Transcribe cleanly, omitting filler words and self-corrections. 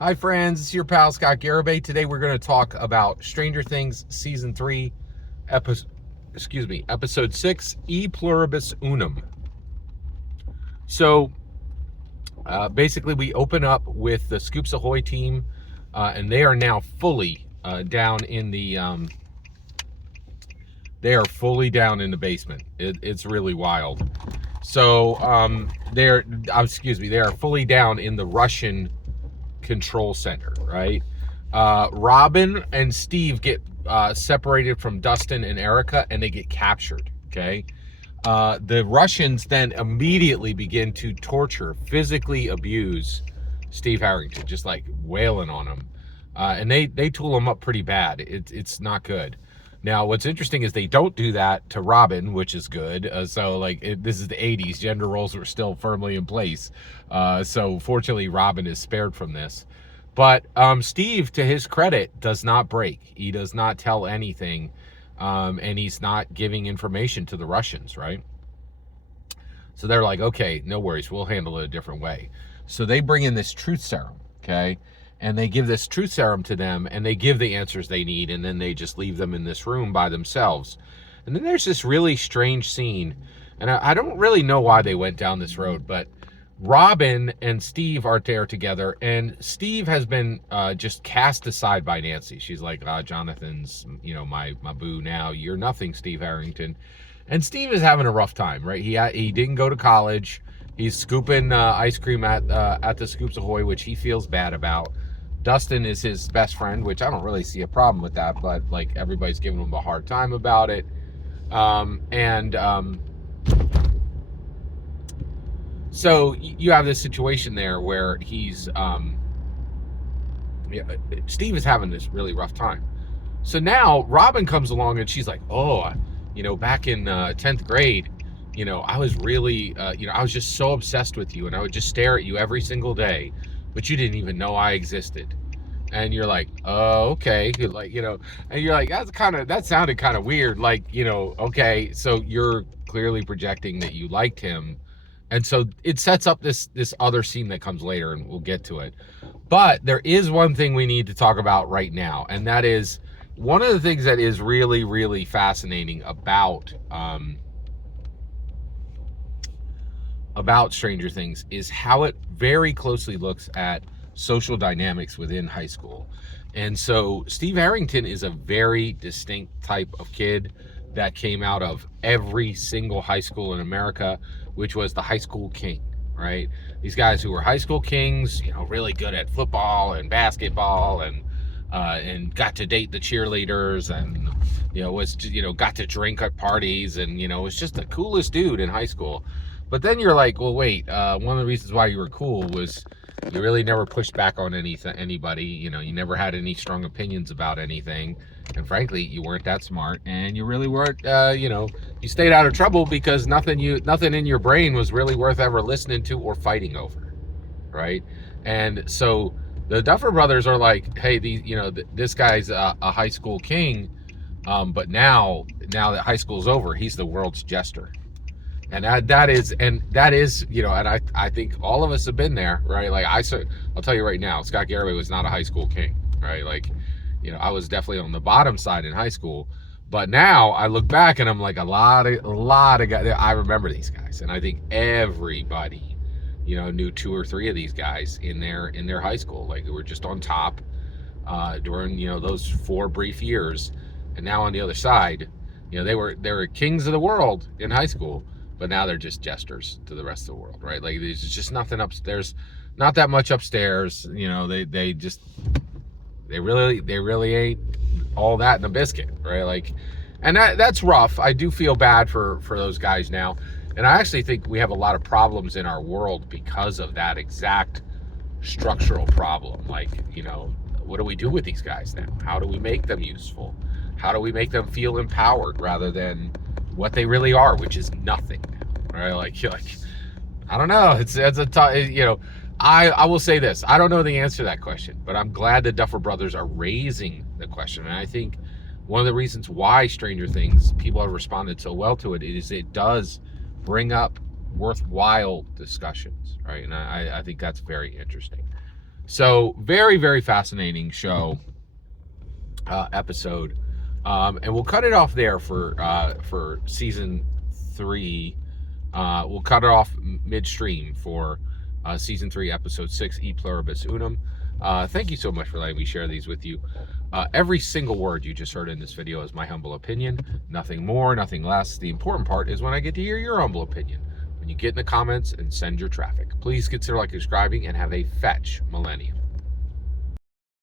Hi friends, it's your pal Scott Garibay. Today we're going to talk about Stranger Things Season 3, Episode 6, E Pluribus Unum. So basically we open up with the Scoops Ahoy team, and they are now fully down in the basement. It's really wild. So they are fully down in the Russian control center, right? Robin and Steve get separated from Dustin and Erica, and they get captured. Okay. The Russians then immediately begin to torture, physically abuse Steve Harrington, just like wailing on him, and they tool him up pretty bad. It's not good. Now, what's interesting is they don't do that to Robin, which is good. This is the 80s. Gender roles were still firmly in place. So fortunately, Robin is spared from this. But Steve, to his credit, does not break. He does not tell anything, and he's not giving information to the Russians, right? So they're like, okay, no worries. We'll handle it a different way. So they bring in this truth serum, okay? And they give this truth serum to them, and they give the answers they need, and then they just leave them in this room by themselves. And then there's this really strange scene, and I don't really know why they went down this road, but Robin and Steve are there together, and Steve has been just cast aside by Nancy. She's like, Jonathan's, my boo now. You're nothing, Steve Harrington. And Steve is having a rough time, right? He didn't go to college. He's scooping ice cream at the Scoops Ahoy, which he feels bad about. Dustin is his best friend, which I don't really see a problem with that, but like everybody's giving him a hard time about it. So you have this situation there where Steve is having this really rough time. So now Robin comes along and she's like, back in 10th grade, I was really, I was just so obsessed with you, and I would just stare at you every single day, but you didn't even know I existed. And you're like, oh, okay. You're like, and you're like, that sounded kind of weird. Like, okay, so you're clearly projecting that you liked him. And so it sets up this other scene that comes later, and we'll get to it. But there is one thing we need to talk about right now, and that is one of the things that is really, really fascinating about Stranger Things is how it very closely looks at social dynamics within high school. And so Steve Harrington is a very distinct type of kid that came out of every single high school in America, which was the high school king, right? These guys who were high school kings, really good at football and basketball, and got to date the cheerleaders, and got to drink at parties, and was just the coolest dude in high school. But then you're like, well, wait, one of the reasons why you were cool was you really never pushed back on anybody. You never had any strong opinions about anything. And frankly, you weren't that smart, and you really weren't, you stayed out of trouble because nothing in your brain was really worth ever listening to or fighting over, right? And so the Duffer Brothers are like, hey, this guy's a high school king, but now that high school's over, he's the world's jester. And that is, and I think all of us have been there, right? Like I'll tell you right now, Scott Garibay was not a high school king, right? Like, I was definitely on the bottom side in high school, but now I look back and I'm like, a lot of guys. I remember these guys, and I think everybody, knew 2 or 3 of these guys in their high school. Like, they were just on top during those 4 brief years, and now on the other side, they were kings of the world in high school. But now they're just jesters to the rest of the world, right? Like, there's just nothing upstairs, not that much upstairs. They really ain't all that in a biscuit, right? Like, and that's rough. I do feel bad for those guys now, and I actually think we have a lot of problems in our world because of that exact structural problem. Like, what do we do with these guys now? How do we make them useful? How do we make them feel empowered rather than what they really are, which is nothing, right? Like, I don't know. It's a tough, I will say this. I don't know the answer to that question, but I'm glad the Duffer Brothers are raising the question. And I think one of the reasons why Stranger Things, people have responded so well to it, is it does bring up worthwhile discussions, right? And I think that's very interesting. So very, very fascinating show, episode. And we'll cut it off there for season 3. We'll cut it off midstream for season 3, episode 6, E Pluribus Unum. Thank you so much for letting me share these with you. Every single word you just heard in this video is my humble opinion. Nothing more, nothing less. The important part is when I get to hear your humble opinion. When you get in the comments and send your traffic. Please consider subscribing, and have a fetch millennium.